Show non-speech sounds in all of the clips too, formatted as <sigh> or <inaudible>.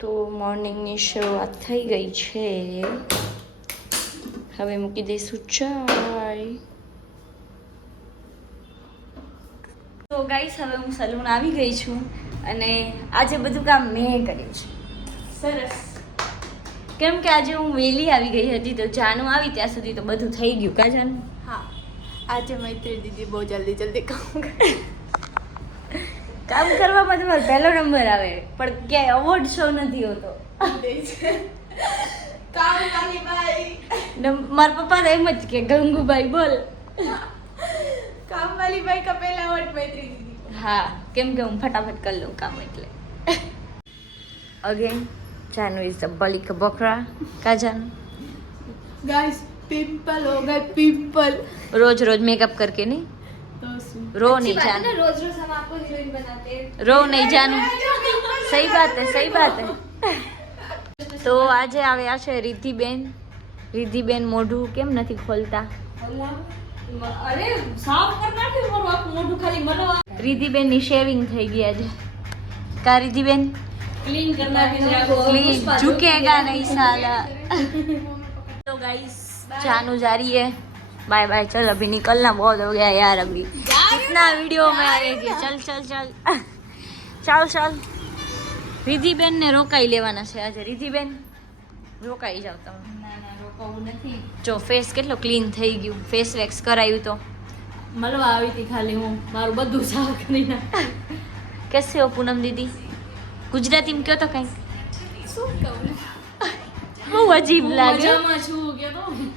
તો મોર્નિંગની શરૂઆત થઈ ગઈ છે. હવે મૂકી દઈશું. ચાય. તો ગાઈસ હવે હું સલૂન આવી ગઈ છું અને આજે બધું કામ મેં કર્યું છે. સરસ. કેમ કે આજે હું વહેલી આવી ગઈ હતી તો જાનું આવી ત્યાં સુધી તો બધું થઈ ગયું, કા જાનું? હા. આજે મૈત્રી દીદી બહુ જલ્દી જલ્દી કામ કરે. કામ કરવામાં તમારો પહેલો નંબર આવે પણ ક્યાંય અવોર્ડ શો નથી હોતો. મારા પપ્પા એમ જ કે ગંગુભાઈ બોલ. કામવાલીભાઈ કા પહેલા અવોર્ડ મેળવી હા કેમ કે હું ફટાફટ કરી લઉં કામ એટલે. અગેન જાનુ ઇઝ ધ બલિક બકરા કા જાનુ ગાઈસ પિમ્પલ હો ગઈ પિમ્પલ રોજ રોજ મેકઅપ કરકે નહીં? रो नहीं जानू रोज रोज हम आपको हीरोइन बनाते हैं रो नहीं जानू सही बात है सही बात है તો આજે આવ્યા છે રિદ્ધિબેન રિદ્ધિબેન મોઢું કેમ નથી ખોલતા અરે સાફ કર નાખ્યું મારું આખું મોઢું ખાલી મને રિદ્ધિબેન ની શેવિંગ થઈ ગયા છે કા રિદ્ધિબેન ક્લીન કર નાખ્યું क्लीन झुकेगा नहीं साला तो गाइस जानू जा रही है बाय बाय चल अभी निकलना बहुत हो गया यार अभी कितना वीडियो में आएगी चल चल चल ચાલ ચાલ રિધિબેન ને રોકાઈ લેવાના છે આજે રિધિબેન રોકાઈ જાવ તમે ના ના રોકાવું નથી જો ફેસ કેટલો ક્લીન થઈ ગયું ફેસ વેક્સ કરાયું તો મળવા આવી હતી ખાલી હું મારું બધું સાફ કરી નાખ કેસે હો પૂનમ દીદી ગુજરાતીમાં કયો તો કંઈક શું કહું બહુ અજીબ લાગે મજામાં છું કે તો હું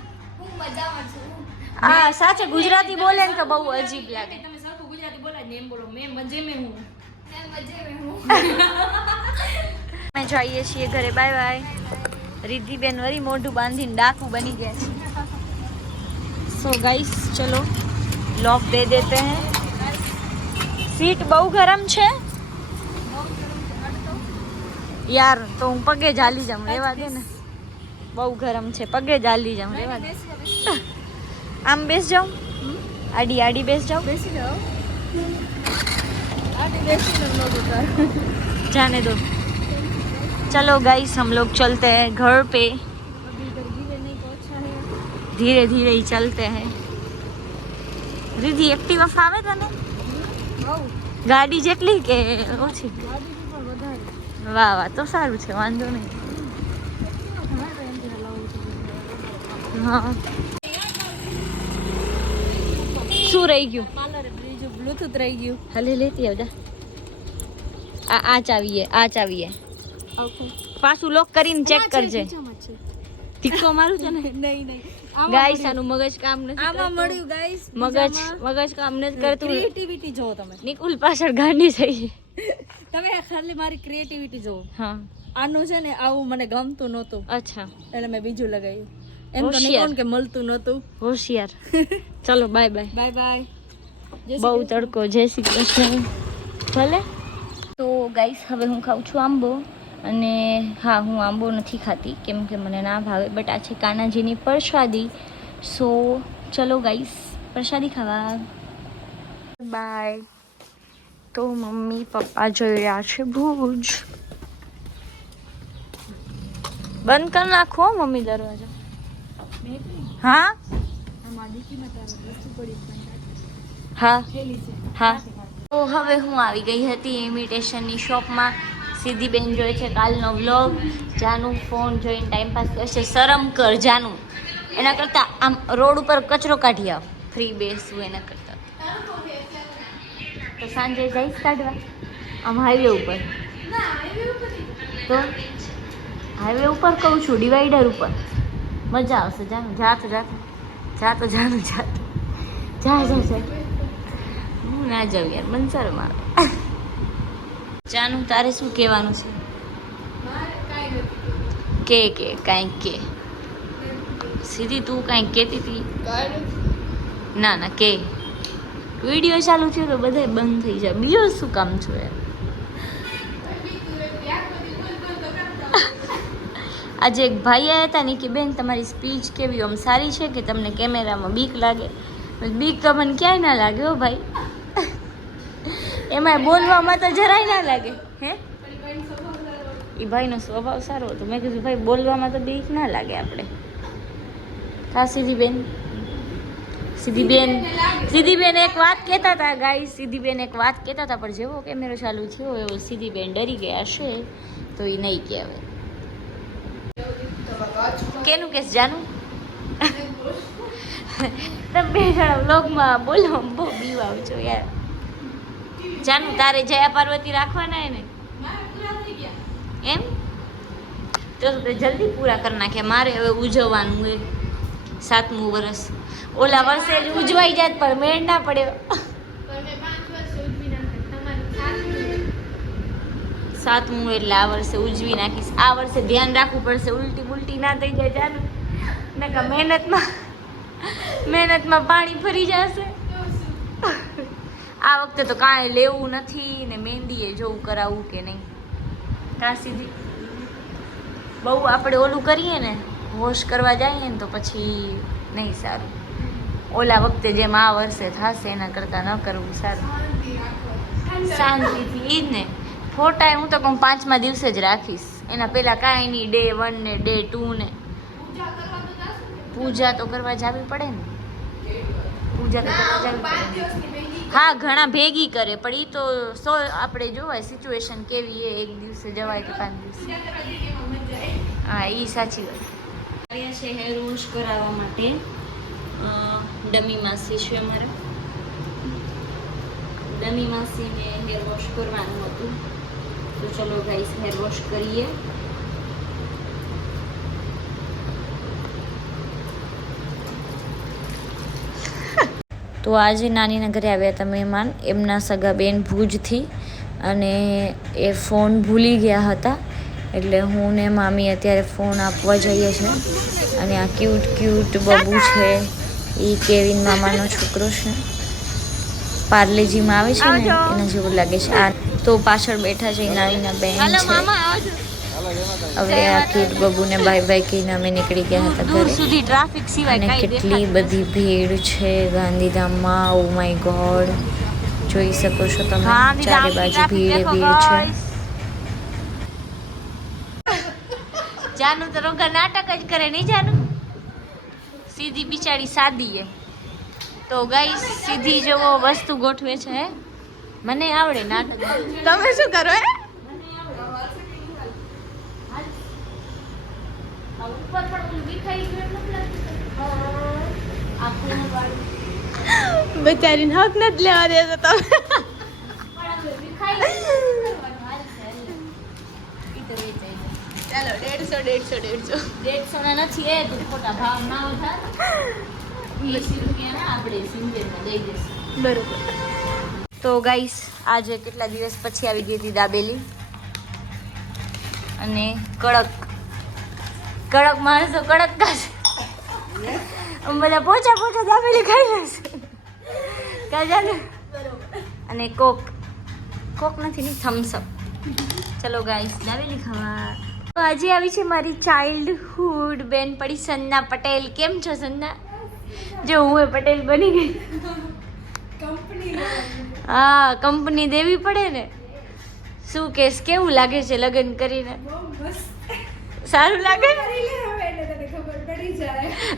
મજામાં છું આ સાચે ગુજરાતી બોલે ને તો બહુ અજીબ લાગે. તમે સરખું ગુજરાતી બોલાય ને એમ બોલો મેં મજે મેં હું. મેં મજે મેં હું. <laughs> અમે જઈએ છીએ ઘરે બાય બાય. રિદ્ધિબેન વરી મોઢું બાંધીને ડાકુ બની ગયા છે. સો ગાઈસ ચલો લોક દે દેતે હૈ. સીટ બહુ ગરમ છે? યાર તો હું પગે જાલી જામ રેવા દે ને. બહુ ગરમ છે પગે જાલી જામ રેવા દે. આમ બેસ જાઉં આડી આડી બેસ જાઉં બેસી જાઓ આટી બેસી લો બેટા जाने दो चलो गाइस हम लोग चलते हैं घर पे अभी इधर गिरे नहीं तो अच्छा है धीरे धीरे ही चलते हैं રીધી એક્ટિવા ફાવે તને બહુ ગાડી જેટલી કે ઓછી ગાડીથી પણ વધારે વાહ વાહ તો સારું છે વાંધો નહીં ઘણા ટાઈમથી હલાવું છું હા શું રહી ગયું? બીજું બ્લૂટૂથ રહી ગયું. હલે લેતી આવજા. આ આ ચાવીએ આ ચાવીએ પાછું લોક કરીને ચેક કરજે. ટીકો મારું છે ને? <laughs> નહીં નહીં. ગાઈસ આનું મગજ કામ નથી આમાં મળ્યું ગાઈસ મગજ મગજ કામ નથી કરતું. ક્રિએટિવિટી જોવો તમે. નિકુલ પાછળ ગાંડી થઈ <laughs> તમે ખાલી મારી ક્રિએટિવિટી જોવો. હા. આનું છે ને આવું મને ગમતું નહોતું. અચ્છા. એટલે મેં બીજું લગાવ્યું. એમ તો કહું કે મળતું નહોતું. હોશિયાર. ચલો બાય બાય બાય બાય બહુ તડકો જય શ્રી કૃષ્ણ. ભલે? તો ગાઈસ હવે હું ખાઉં છું આંબો અને હા હું આંબો નથી ખાતી કેમ કે મને ના ભાવે બટ આ છે કાનાજીની પ્રસાદી. સો ચલો ગાઈસ પ્રસાદી ખાવા. બાય તો મમ્મી પપ્પા જોઈ રહ્યા છે ભૂજ. બંધ કરી નાખો મમ્મી દરવાજો. હા હા હા તો હવે હું આવી ગઈ હતી ઇમિટેશનની શોપમાં સીધી બેન જોઈ છે કાલનો વ્લોગ જાનું ફોન જોઈને ટાઈમપાસ કરશે. શરમ કર જાનું. એના કરતાં આમ રોડ ઉપર કચરો કાઢી આવ. ફ્રી બેસવું એના કરતાં. તો સાંજે જઈશ કાઢવા? આમ હાઈવે ઉપર. તો? હાઈવે ઉપર કહું છું ડિવાઈડર ઉપર. મજા આવશે. જાનું, જા તો, જા જા તો જાનું જા જા જા જા. હું ના જાઉં યાર મને શરમ આવે જાનું, તારે શું કહેવાનું છે? કે કે કાંઈક કે. સીધી તું કાંઈક કહેતી હતી? ના ના, કે. વીડિયો ચાલુ થયો તો બધાય બંધ થઈ જાય. બીજો શું કામ છો યાર? આજે એક ભાઈ આવ્યા હતા ને કે, બેન, તમારી સ્પીચ કેવી આમ સારી છે કે તમને કેમેરામાં બીક લાગે? બીક તો મને ક્યાંય ના લાગે હો ભાઈ. એમાં બોલવામાં તો જરાય ના લાગે, હે? એ ભાઈનો સ્વભાવ સારો હતો. મેં કીધું, ભાઈ, બોલવામાં તો બીક ના લાગે આપણે. હા સીધીબેન સીધીબેન સીધી બેન સીધી બેન એક વાત કહેતા હતા ગાઈ સીધીબેન એક વાત કહેતા હતા પણ જેવો કેમેરો ચાલુ થયો, એવો સીધી બેન ડરી ગયા છે, તો એ નહીં કહેવાય. કેનું કેસ જાનું? તમે બે જણા વ્લોગમાં બોલો બહુ બીવાવ છો યાર. જાનું, તારે જયા પાર્વતી રાખવાના ને એમ? તો જલ્દી પૂરા કરી નાખે મારે હવે ઉજવવાનું હોય સાતમું વર્ષ ઓલા વર્ષે જ ઉજવાઈ જાત, પણ મેળ ના પડ્યો સાતમું એટલે આ વર્ષે ઉજવી નાખીશ. આ વર્ષે ધ્યાન રાખવું પડશે. ઉલટી ઉલટી ના થઈ જાય જાનું કે મહેનતમાં મહેનતમાં પાણી ફરી જશે. આ વખતે તો કાંઈ લેવું નથી ને મહેંદીએ જોવું કરાવવું કે નહીં. કાં સીધી બહુ આપણે ઓલું કરીએ ને વોશ કરવા જઈએ ને તો પછી નહીં સારું. ઓલા વખતે જેમ આ વર્ષે થશે એના કરતાં ન કરવું સારું. શાંતિથી એ જ ને ફોટા હું તો કહું પાંચમા દિવસે જ રાખીશ. એના પહેલાં કાંઈ નહીં ડે વન ને ડે ટુ ને. પૂજા તો કરવા જવી પડે ને. પૂજા તો કરવા જવી પડે. હા, ઘણા ભેગી કરે, પણ એ તો સો આપણે જોવાય સિચ્યુએશન કેવી એ એક દિવસે જવાય કે પાંચ દિવસે. હા એ સાચી વાત. છે હેર વોશ કરાવવા માટે. ડમી માસી છે અમારે. ડમી માસીને હેર વોશ કરવાનું હતું. તો ચલો ગાઈસ હેર વોશ કરીએ. તો આજે નાનીના ઘરે આવ્યા હતા મહેમાન એમના સગા બેન ભુજથી અને એ ફોન ભૂલી ગયા હતા. એટલે હું ને મામી અત્યારે ફોન આપવા જઈએ છીએ અને આ ક્યુટ ક્યુટ બબુ છે. એ કેવિન મામાનો છોકરો છે. પાર્લેજીમાં આવે છે ને એના જેવું લાગે છે. આ તો પાછળ બેઠા છે નાનીના બેન છે. હવે આ કીટ બબુને બાય બાય કહીને અમે નીકળી ગયા હતા ઘરે. સુધી ટ્રાફિક અને કેટલી બધી ભીડ છે ગાંધીધામમાં. ઓ માય ગોડ જોઈ શકો છો તમે. ચારે બાજુ ભીડ ભીડ છે. જાનું તો રોગા નાટક જ કરે નહીં જાનું? સીધી બિચારી સાદી તો ગાઈ સીધી જેવો વસ્તુ ગોઠવે છે હે? મને આવડે નાટક. તમે શું કરો હે. બચારીને હક નથી લેવા દેતો તમે. ચાલો દેડસો દેડસો દેડસો દેડસો ના નથી એ ખોટા ભાવ ના વધાર એસી રૂપિયાના આપણે સિંગરમાં દઈ દઈશું. બરોબર. તો ગાઈસ, આજે કેટલા દિવસ પછી આવી ગઈ હતી દાબેલી? અને કડક. કડક માણસો કડક અમે બધા પોચા પોચા દાબેલી ખાઈ લેશે કાજાને અને કોક. કોક નથી ની થમ્સઅપ ચલો ગાઈસ, દાબેલી ખાવા. તો આજે આવી છે મારી ચાઇલ્ડહુડ બેન પડી સંના પટેલ. કેમ છો સંના જો હું એ પટેલ બની ગઈ. હા કંપની દેવી પડે ને. શું કેસ કેવું લાગે છે લગ્ન કરીને? સારું લાગે?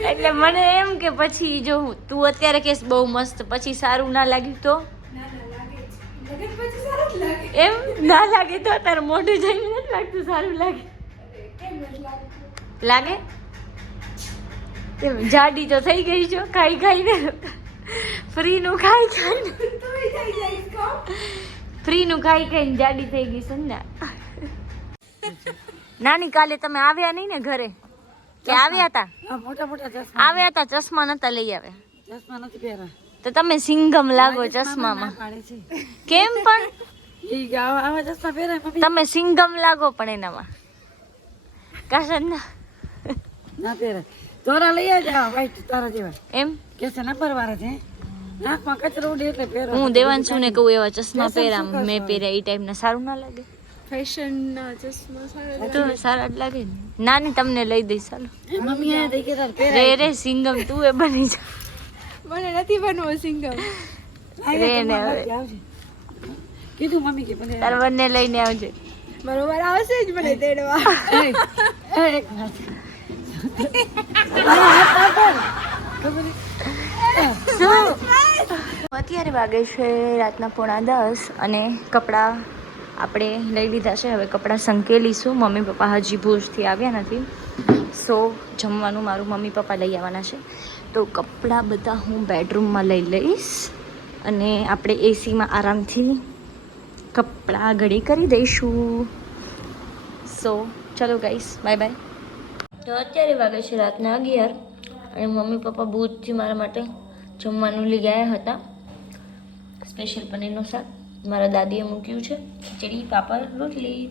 એટલે મને એમ કે પછી જો તું અત્યારે કેસ બહુ મસ્ત પછી સારું ના લાગ્યું તો? એમ? ના લાગે તો તારે મોઢું જઈને નથી લાગતું સારું લાગે. લાગે? જાડી તો થઈ ગઈ છો ખાઈ ખાઈને. ફ્રીનું ખાઈ ખાઈ ફ્રી નું ખાઈ ખાઈને જાડી થઈ ગઈ સંધ્યા નાની કાલે તમે આવ્યા નહીં ને ઘરે? કે આવ્યા હતા મોટા મોટા ચશ્મા. આવ્યા હતા ચશ્મા નતા લઈ આવે. ચશ્મા નથી પહેરા. તો તમે સિંગમ લાગો ચશ્મામાં કેમ પણ? પહેરાય તમે સિંગમ લાગો પણ એનામાં. કાશન ના. પહેરે તોરા લઈ આવજો તારા જેવા. એમ? કે છે નંબર વાળા છે? નાકમાં કચરો ઉડે એટલે પહેરો હું દેવાંશુ ને કહું એવા ચશ્મા પહેરામ મેં પહેર્યા એ ટાઈપના સારું ના લાગે. ફેશન ના ચશ્મા સારા તો સારા જ લાગે ને. તમને લઈ દઈશ ચાલો મમ્મી આ રે રે સિંગમ તું એ બની જા. મને નથી બનવું સિંગમ. રે ને કીધું મમ્મી કે ભલે તાર બંને લઈને આવજે. બરોબર આવશે જ મને તેડવા. એ, એ, એક વાત. અત્યારે વાગે છે રાતના પોણા દસ અને કપડાં આપણે લઈ લીધા છે. હવે કપડાં સંકેલીશું. મમ્મી પપ્પા હજી ભુજથી આવ્યા નથી. સો જમવાનું મારું મમ્મી પપ્પા લઈ આવવાના છે. તો કપડાં બધા હું બેડરૂમમાં લઈ લઈશ અને આપણે એસીમાં આરામથી કપડાં ઘડી કરી દઈશું. સો ચલો ગાઈસ બાય બાય તો અત્યારે વાગે છે રાતના અગિયાર અને મમ્મી પપ્પા ભુજથી મારા માટે જમવાનું લઈ ગયા હતા. સ્પેશિયલ પનીરનું શાક. મારા દાદીએ મૂક્યું છે. ખીચડી પાપડ રોટલી.